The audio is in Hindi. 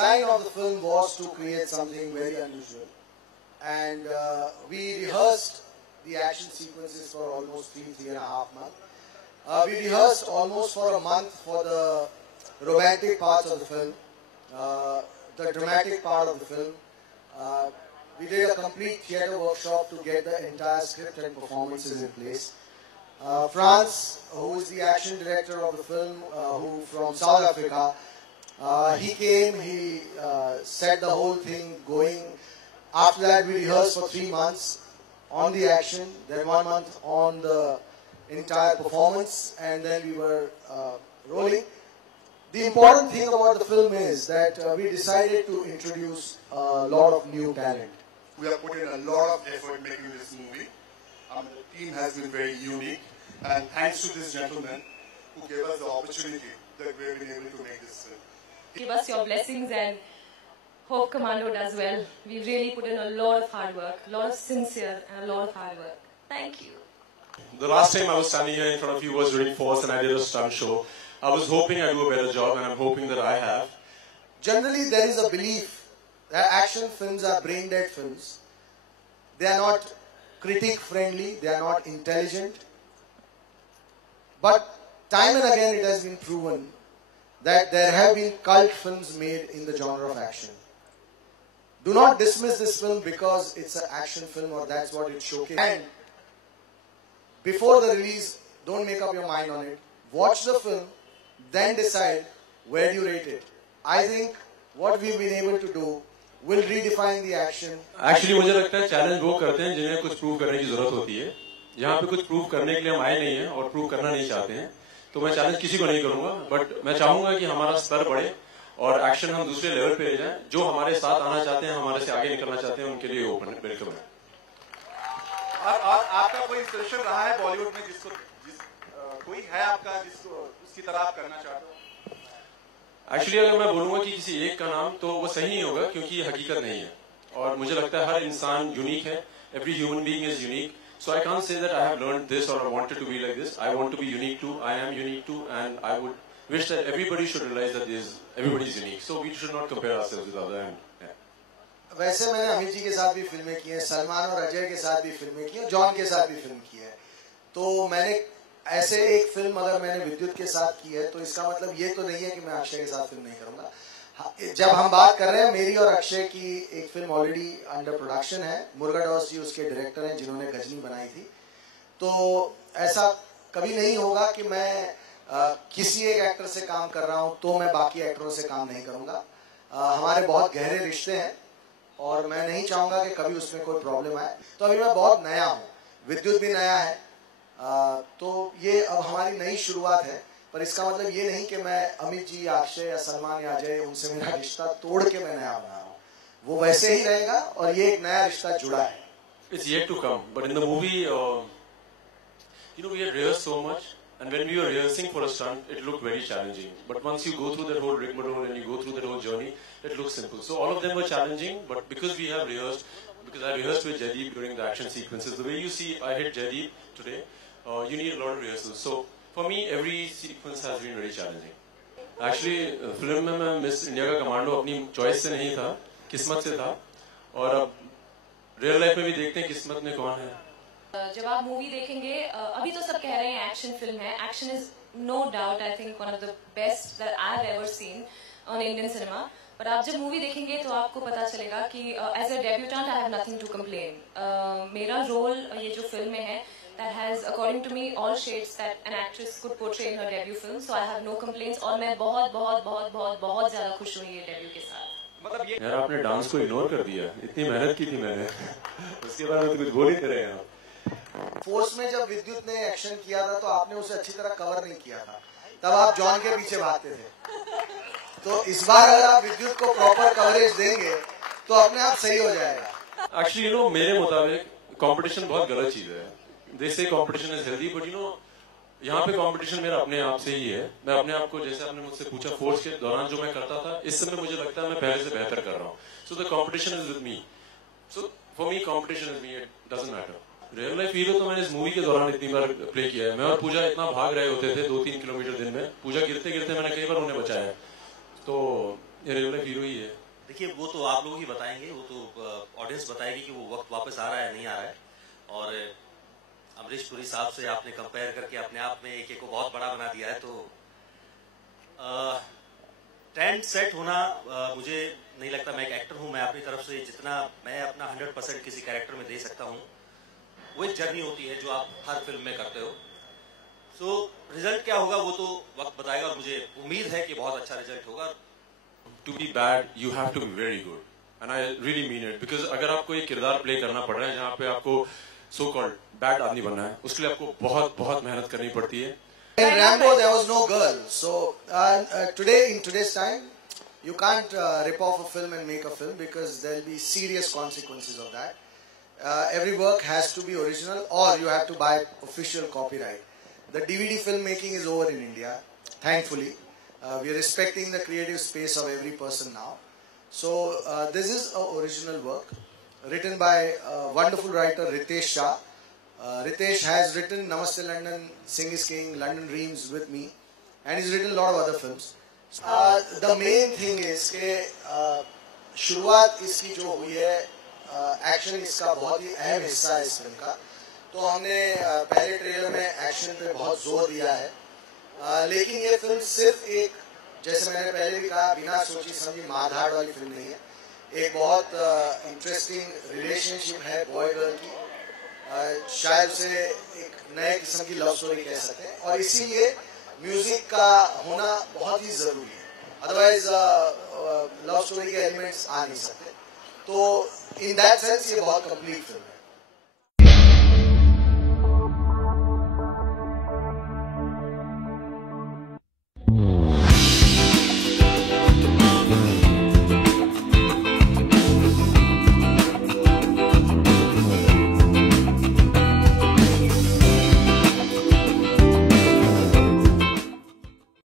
design of the film was to create something very unusual. And we rehearsed the action sequences for almost 3.5 months. We rehearsed almost for a month for the romantic parts of the film, the dramatic part of the film. We did a complete theatre workshop to get the entire script and performances in place. Franz, who is the action director of the film, who from South Africa, he came, he set the whole thing going. After that, we rehearsed for 3 months on the action, then 1 month on the entire performance, and then we were rolling. The important thing about the film is that we decided to introduce a lot of new talent. We have put in a lot of effort making this movie. The team has been very unique, and thanks to this gentleman who gave us the opportunity that we have been able to make this film. Give us your blessings and hope Commando does well. We've really put in a lot of hard work, a lot of sincere and a lot of hard work. Thank you. The last time I was standing here in front of you was during Force and I did a stunt show. I was hoping I'd do a better job and I'm hoping that I have. Generally, there is a belief that action films are brain-dead films. They are not critic-friendly, they are not intelligent. But time and again it has been proven that there have been cult films made in the genre of action. Do not dismiss this film because it's an action film or that's what it showcases. And before the release, don't make up your mind on it. Watch the film, then decide where you rate it. I think what we've been able to do will redefine the action. Actually, मुझे लगता है चैलेंज वो करते हैं जिन्हें कुछ प्रूव करने की जरूरत होती है. यहाँ पे कुछ प्रूव करने के लिए हम आए नहीं हैं और प्रूव करना नहीं चाहते हैं. तो मैं चैलेंज किसी को नहीं करूंगा, बट मैं चाहूंगा कि हमारा स्तर बढ़े और एक्शन हम दूसरे लेवल पे ले जाएं. जो हमारे साथ आना चाहते हैं, हमारे से आगे निकलना चाहते हैं, उनके लिए ओपन वेलकम है. और आपका कोई इंस्पिरेशन रहा है बॉलीवुड में कोई है आपका जिसको उसकी तरह आप करना चाहते हो? एक्चुअली अगर मैं बोलूंगा कि किसी एक का नाम तो वो सही नहीं होगा क्योंकि ये हकीकत नहीं है और मुझे लगता है हर इंसान यूनिक है. Every human being is unique. So I can't say that I have learned this or I wanted to be like this. I want to be unique too. I am unique too, and I would wish that everybody should realize that everybody is unique. So we should not compare ourselves with other. वैसे मैंने अमित जी के साथ भी फिल्में की हैं, सलमान और अजय के साथ भी फिल्में की हैं, जॉन के साथ भी फिल्म की है. तो मैंने ऐसे एक फिल्म अगर मैंने विद्युत के साथ की है तो इसका मतलब ये तो नहीं है कि मैं अक्षय के साथ फिल्म नहीं करूंगा. जब हम बात कर रहे हैं, मेरी और अक्षय की एक फिल्म ऑलरेडी अंडर प्रोडक्शन है. मुरुगदास जी उसके डायरेक्टर हैं जिन्होंने गजनी बनाई थी. तो ऐसा कभी नहीं होगा कि मैं किसी एक एक्टर से काम कर रहा हूं तो मैं बाकी एक्टरों से काम नहीं करूंगा. हमारे बहुत गहरे रिश्ते हैं और मैं नहीं चाहूंगा कि कभी उसमें कोई प्रॉब्लम आए. तो अभी मैं बहुत नया हूँ, विद्युत भी नया है. तो ये अब हमारी नई शुरुआत है, पर इसका मतलब ये नहीं कि मैं अमित जी या अक्षय या सलमान या अजय उनसे मेरा रिश्ता तोड़ के मैं नया बना रहा हूँ. वो वैसे ही रहेगा और ये एक नया रिश्ता जुड़ा है. It's yet to come, but in the movie, we had rehearsed so much, and when we were rehearsing for a stunt, it looked very challenging. But once you go through that whole rigmarole and you go through that whole journey, it looks simple. So all of them were challenging, but because we have rehearsed, because I rehearsed with Jaideep during the action sequences, the way you see I hit Jaideep today, you need a lot of rehearsals. So for me, every sequence has been very challenging. Actually, film में मैं मिस इंडिया का कमांडो अपनी चॉइस से नहीं था, किस्मत से था. और अब रियल लाइफ में भी देखते हैं किस्मत में कौन है. जब आप मूवी देखेंगे, अभी तो सब कह रहे हैं एक्शन फिल्म है. Action is no doubt I think one of the best that I have ever seen on Indian cinema. पर आप जब मूवी देखेंगे तो आपको पता चलेगा कि as a debutante I have nothing to complain. मेरा रोल ये जो फिल्म में है that has according to me all shades that an actress could portray in her debut film, so I have no complaints. और मैं बहुत ज़्यादा खुश हुई ये डेब्यू के साथ. मतलब ये यार आपने डांस को इग्नोर कर दिया. इतनी मेहनत की थी मैंने. उसके बाद तो कुछ बोल ही नहीं रहे हैं. फोर्स में जब विद्युत ने एक्शन किया था तो आपने उसे अच्छी तरह कवर नहीं किया था. तब आप जॉन के पीछे भागते थे. तो इस बार अगर आप विद्युत को प्रॉपर कवरेज देंगे तो अपने आप सही हो जाएगा. एक्चुअली मेरे मुताबिक कंपटीशन बहुत गलत चीज है. They say competition is healthy, but यहाँ पे कंपटीशन मेरा अपने आप से ही है. मैं अपने आप को, जैसे आपने मुझसे पूछा, फोर्स के दौरान जो मैं करता था, इस समय मुझे लगता है मैं पहले से बेहतर कर रहा हूँ. So the competition is with me. So for me competition is me. It doesn't matter. Real life hero तो मैंने इस मूवी के दौरान इतनी बार प्ले किया है. मैं और पूजा इतना भाग रहे होते थे 2-3 किलोमीटर दिन में. पूजा गिरते गिरते मैंने कई बार उन्हें बचाया. तो ये रियल लाइफ हीरो ही है। देखिए वो तो आप लोग ही बताएंगे, वो तो ऑडियंस बताएगी कि वो वक्त वापस आ रहा है नहीं आ रहा है। और अमरीश पुरी साहब से आपने कंपेयर करके अपने आप में एक को बहुत बड़ा बना दिया है, तो ट्रेंड सेट होना मुझे नहीं लगता। मैं एक एक्टर हूं, मैं अपनी तरफ से जितना मैं अपना 100% किसी कैरेक्टर में दे सकता हूं, वो एक जर्नी होती है जो आप हर फिल्म में करते हो। सो रिजल्ट क्या होगा वो तो वक्त बताएगा, और मुझे उम्मीद है कि बहुत अच्छा रिजल्ट होगा। To be bad, you have to be very good, and I really mean it, because अगर आपको एक किरदार प्ले करना पड़ रहा है जहाँ पे आपको so called bad आदमी बनना है, उसके लिए आपको बहुत बहुत मेहनत करनी पड़ती है। In Rambo there was no girl, so in today's time, you can't rip off a film and make a film because there will be serious consequences of that. Every work has to be original, or you have to buy official copyright. The DVD filmmaking is over in India, thankfully. We are respecting the creative space of every person now. So this is an original work written by a wonderful writer Ritesh Shah. Ritesh has written Namaste London, Sing is King, London Dreams with me, and he's written a lot of other films. The main thing is कि शुरुआत इसकी जो हुई है, एक्शन इसका बहुत ही अहम हिस्सा है इस फिल्म का। तो हमने पहले ट्रेलर में एक्शन पे बहुत जोर दिया है, लेकिन ये फिल्म सिर्फ एक, जैसे मैंने पहले भी कहा, बिना सोची समझी मारधाड़ वाली फिल्म नहीं है। एक बहुत इंटरेस्टिंग रिलेशनशिप है बॉय गर्ल की, शायद उसे एक नए किस्म की लव स्टोरी कह सकते हैं, और इसीलिए म्यूजिक का होना बहुत ही जरूरी है, अदरवाइज लव स्टोरी के एलिमेंट्स आ नहीं सकते। तो इन दैट सेंस ये बहुत कंप्लीट फिल्म है।